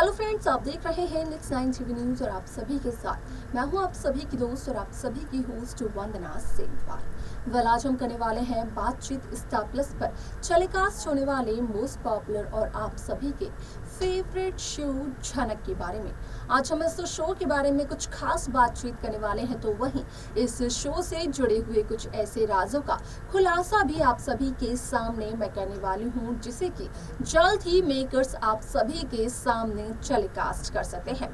Hello friends, आप देख रहे हैं नेक्स्ट 9 टीवी न्यूज और आप सभी के साथ मैं हूं आप सभी की दोस्त और आप सभी की होस्ट वंदना सेमवाल। आज हम करने वाले हैं बातचीत स्टार प्लस पर टेलीकास्ट होने वाले मोस्ट पॉपुलर और आप सभी के फेवरेट शो झनक के बारे में। आज हम इस शो के बारे में कुछ खास बातचीत करने वाले हैं, तो वहीं इस शो से जुड़े हुए कुछ ऐसे राजों का खुलासा भी आप सभी के सामने मैं करने वाली हूं, जिसे कि जल्द ही मेकर्स आप सभी के सामने टेलीकास्ट कर सकते हैं।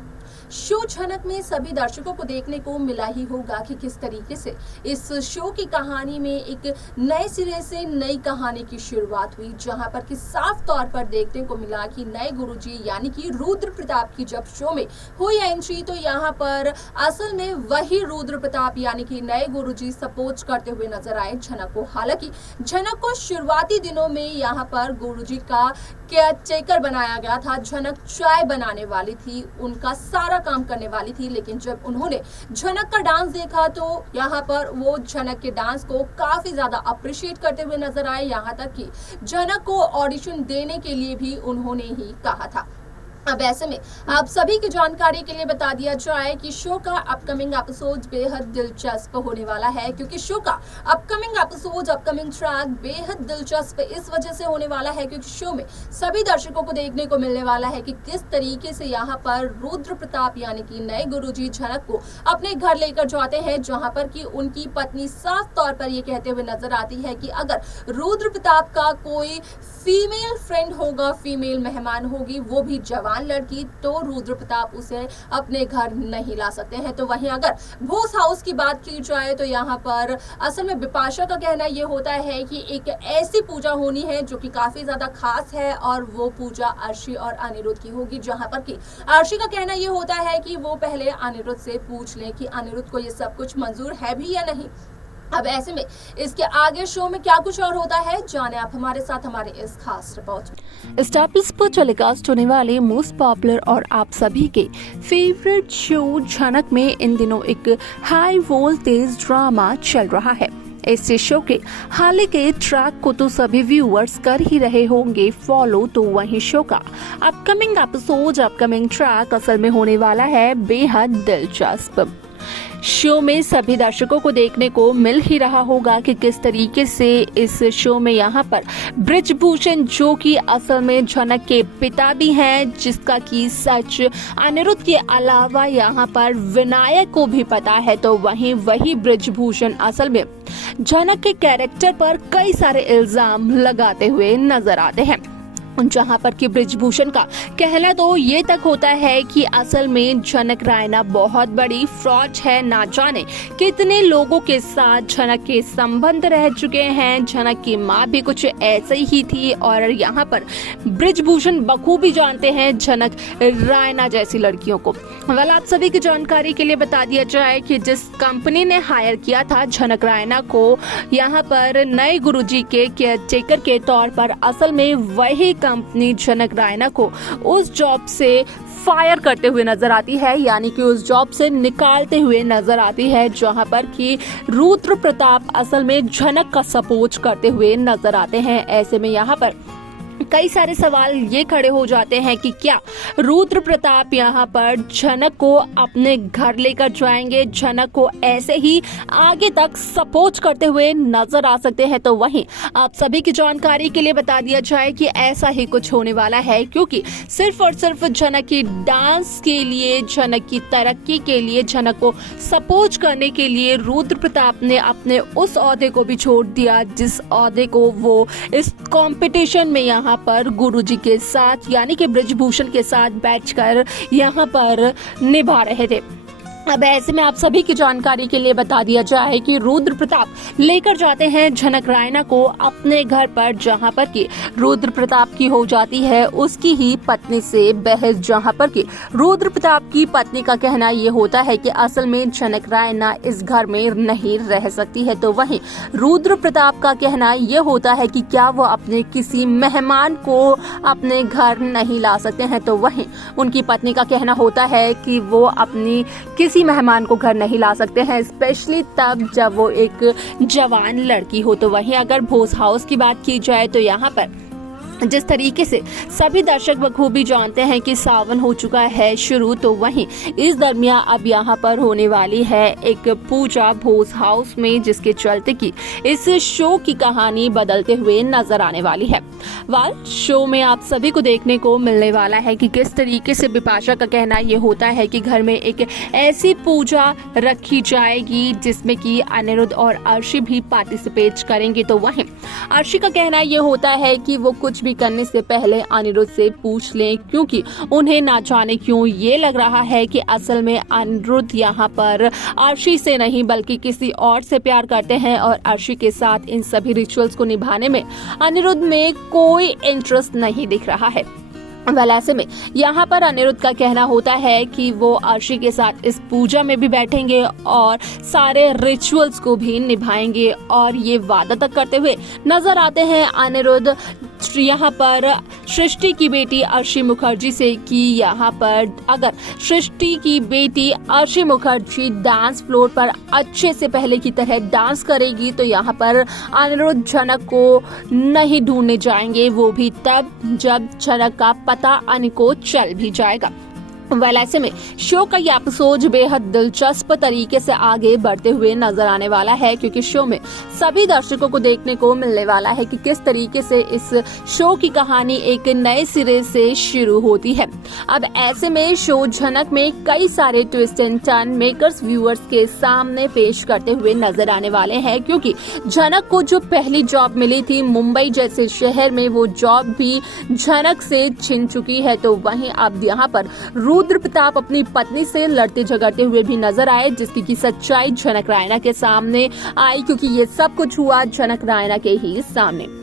शो झनक में सभी दर्शकों को देखने को मिला ही होगा कि किस तरीके से इस शो की कहानी में एक नए सिरे से नई कहानी की शुरुआत हुई, जहां पर कि साफ तौर पर देखने को मिला कि नए गुरुजी यानी कि रुद्र प्रताप की जब शो में हुई एंट्री, तो यहाँ पर असल में वही रुद्र प्रताप यानी कि नए गुरुजी सपोर्ट करते हुए नजर आए झनक को। हालांकि झनक को शुरुआती दिनों में यहाँ पर गुरुजी का केयरटेकर बनाया गया था। झनक चाय बनाने वाली थी, उनका सारा काम करने वाली थी, लेकिन जब उन्होंने झनक का डांस देखा तो यहाँ पर वो झनक के डांस को काफी ज्यादा अप्रिशिएट करते हुए नजर आए। यहाँ तक कि झनक को ऑडिशन देने के लिए भी उन्होंने ही कहा था। अब ऐसे में आप सभी की जानकारी के लिए बता दिया जाए कि शो का अपकमिंग एपिसोड बेहद दिलचस्प होने वाला है, क्योंकि शो का अपकमिंग एपिसोड अपकमिंग ट्रैक बेहद दिलचस्प इस वजह से होने वाला है क्योंकि शो में सभी दर्शकों को देखने को मिलने वाला है कि किस तरीके से यहाँ पर रुद्र प्रताप यानी कि नए गुरुजी झनक को अपने घर लेकर जाते हैं, जहां पर कि उनकी पत्नी साफ तौर पर ये कहते हुए नजर आती है कि अगर रुद्र प्रताप का कोई फीमेल फ्रेंड होगा, फीमेल मेहमान होगी, वो भी जवान लड़की, तो रुद्र प्रताप उसे अपने घर नहीं ला सकते हैं। तो वहीं अगर भोस हाउस की बात की जाए तो यहाँ पर असल में बिपाशा का कहना ये होता है कि एक ऐसी पूजा होनी है जो कि काफी ज्यादा खास है और वो पूजा अर्शी और अनिरुद्ध की होगी, जहां पर कि अर्शी का कहना ये होता है कि वो पहले अनिरुद्ध से पूछ ले कि अनिरुद्ध को ये सब कुछ मंजूर है भी या नहीं। अब ऐसे में इसके आगे शो में क्या कुछ और होता है, जाने आप हमारे साथ हमारे इस खास रिपोर्ट में। स्टार प्लस पर टेलीकास्ट होने वाले मोस्ट पॉपुलर और आप सभी के फेवरेट शो झनक में इन दिनों एक हाई वोल्टेज ड्रामा चल रहा है। इस शो के हाल के ट्रैक को तो सभी व्यूअर्स कर ही रहे होंगे फॉलो, तो वहीं शो का अपकमिंग एपिसोड अपकमिंग ट्रैक असल में होने वाला है बेहद दिलचस्प। शो में सभी दर्शकों को देखने को मिल ही रहा होगा कि किस तरीके से इस शो में यहाँ पर ब्रिजभूषण, जो कि असल में झनक के पिता भी हैं, जिसका कि सच अनिरुद्ध के अलावा यहाँ पर विनायक को भी पता है, तो वहीं वही ब्रिजभूषण असल में झनक के कैरेक्टर पर कई सारे इल्जाम लगाते हुए नजर आते हैं, जहां पर कि ब्रिजभूषण का कहना तो ये तक होता है कि असल में झनक रायना बहुत बड़ी फ्रॉड है। ना जाने कितने लोगों के साथ झनक के संबंध रह चुके हैं, झनक की माँ भी कुछ ऐसे ही थी और यहाँ पर ब्रिजभूषण बखूबी जानते हैं झनक रायना जैसी लड़कियों को। वाल आप सभी की जानकारी के लिए बता दिया जाए कि जिस कंपनी ने हायर किया था झनक रायना को यहाँ पर नए गुरुजी के केयरटेकर के तौर पर, असल में वही कंपनी झनक रायना को उस जॉब से फायर करते हुए नजर आती है, यानी कि उस जॉब से निकालते हुए नजर आती है, जहां पर कि रुद्र प्रताप असल में झनक का सपोर्ट करते हुए नजर आते हैं। ऐसे में यहाँ पर कई सारे सवाल ये खड़े हो जाते हैं कि क्या रुद्र प्रताप यहाँ पर झनक को अपने घर लेकर जाएंगे, झनक को ऐसे ही आगे तक सपोर्ट करते हुए नजर आ सकते हैं। तो वहीं आप सभी की जानकारी के लिए बता दिया जाए कि ऐसा ही कुछ होने वाला है, क्योंकि सिर्फ और सिर्फ झनक की डांस के लिए, झनक की तरक्की के लिए, झनक को सपोर्ट करने के लिए रुद्र प्रताप ने अपने उस ओहदे को भी छोड़ दिया जिस ओहदे को वो इस कॉम्पिटिशन में यहाँ पर गुरुजी के साथ यानी कि ब्रिजभूषण के साथ बैठकर यहाँ पर निभा रहे थे। अब ऐसे में आप सभी की जानकारी के लिए बता दिया जाए कि रुद्र प्रताप लेकर जाते हैं झनक रायना को अपने घर पर, जहां पर कि रुद्र प्रताप की हो जाती है उसकी ही पत्नी से बहस, जहां पर कि रुद्र प्रताप की पत्नी का कहना ये होता है कि असल में झनक रायना इस घर में नहीं रह सकती है, तो वहीं रुद्र प्रताप का कहना ये होता है कि क्या वो अपने किसी मेहमान को अपने घर नहीं ला सकते हैं, तो वहीं उनकी पत्नी का कहना होता है कि वो अपनी किसी मेहमान को घर नहीं ला सकते हैं, स्पेशली तब जब वो एक जवान लड़की हो। तो वहीं अगर भोस हाउस की बात की जाए तो यहाँ पर जिस तरीके से सभी दर्शक बखूबी जानते हैं कि सावन हो चुका है शुरू, तो वहीं इस दरमियान अब यहाँ पर होने वाली है एक पूजा भोज हाउस में, जिसके चलते कि इस शो की कहानी बदलते हुए नजर आने वाली है। शो में आप सभी को देखने को मिलने वाला है कि किस तरीके से बिपाशा का कहना ये होता है कि घर में एक ऐसी पूजा रखी जाएगी जिसमें कि अनिरुद्ध और अर्शी भी पार्टिसिपेट करेंगे। तो वहीं अर्शी का कहना ये होता है कि वो कुछ भी करने से पहले अनिरुद्ध से पूछ लें, क्योंकि उन्हें ना जाने क्यों ये लग रहा है कि असल में अनिरुद्ध यहाँ पर अर्शी से नहीं बल्कि किसी और से प्यार करते हैं और अर्शी के साथ इन सभी रिचुअल्स को निभाने में अनिरुद्ध में कोई इंटरेस्ट नहीं दिख रहा है। ऐसे में यहाँ पर अनिरुद्ध का कहना होता है कि वो अर्शी के साथ इस पूजा में भी बैठेंगे और सारे रिचुअल्स को भी निभाएंगे और ये वादा तक करते हुए नजर आते हैं अनिरुद्ध यहाँ पर सृष्टि की बेटी अर्शी मुखर्जी से कि यहाँ पर अगर सृष्टि की बेटी अर्शी मुखर्जी डांस फ्लोर पर अच्छे से पहले की तरह डांस करेगी तो यहाँ पर अनिरुद्ध झनक को नहीं ढूंढने जाएंगे, वो भी तब जब झनक का पता अन को चल भी जाएगा। ऐसे में शो का ये एपिसोड बेहद दिलचस्प तरीके से आगे बढ़ते हुए नजर आने वाला है, क्योंकि शो में सभी दर्शकों को देखने को मिलने वाला है कि किस तरीके से इस शो की कहानी एक नए सिरे से शुरू होती है। अब ऐसे में शो झनक में कई सारे twist and turn makers viewers के सामने पेश करते हुए नजर आने वाले हैं, क्योंकि झनक को जो पहली जॉब मिली थी मुंबई जैसे शहर में, वो जॉब भी झनक से छिन चुकी है। तो वहीं अब यहाँ पर रुद्र प्रताप अपनी पत्नी से लड़ते झगड़ते हुए भी नजर आए, जिसकी की सच्चाई झनक रायना के सामने आई, क्योंकि ये सब कुछ हुआ झनक रायना के ही सामने।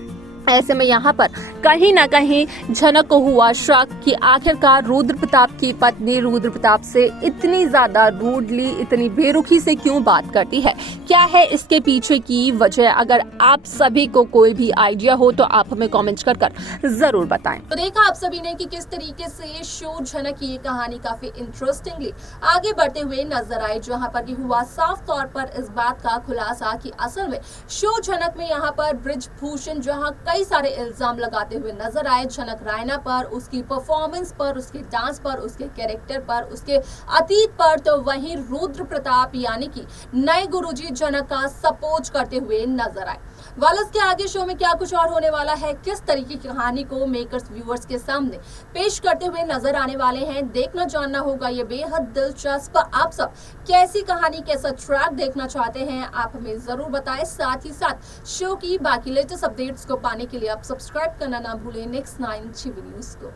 ऐसे में यहाँ पर कहीं ना कहीं झनक को हुआ शक कि आखिरकार रुद्र प्रताप की पत्नी रुद्र प्रताप से इतनी ज्यादा रूडली, इतनी बेरुखी से क्यों बात करती है, क्या है इसके पीछे की वजह। अगर आप सभी को कोई भी आइडिया हो तो आप हमें कमेंट कर जरूर बताएं। तो देखा आप सभी ने कि किस तरीके से शो झनक की ये कहानी काफी इंटरेस्टिंगली आगे बढ़ते हुए नजर आई, जहाँ पर हुआ साफ तौर पर इस बात का खुलासा कि असल में शो झनक में यहाँ पर ब्रिजभूषण जहाँ कई सारे इल्जाम लगाते हुए नजर आए झनक रायना पर, उसकी परफॉर्मेंस पर, उसके डांस पर, उसके कैरेक्टर पर, उसके अतीत पर, तो वहीं रुद्र प्रताप यानी कि नए गुरुजी झनक का सपोर्ट करते हुए नजर आए। वालस के आगे शो में क्या कुछ और होने वाला है, किस तरीके की कहानी को मेकर्स व्यूअर्स के सामने पेश करते हुए नजर आने वाले हैं, देखना जानना होगा। ये बेहद दिलचस्प। आप सब कैसी कहानी, कैसा ट्रैक देखना चाहते हैं आप हमें जरूर बताएं। साथ ही साथ शो की बाकी लेटेस्ट अपडेट्स को पाने के लिए आप सब्सक्राइब करना ना भूलें नेक्स्ट 9 टीवी न्यूज को।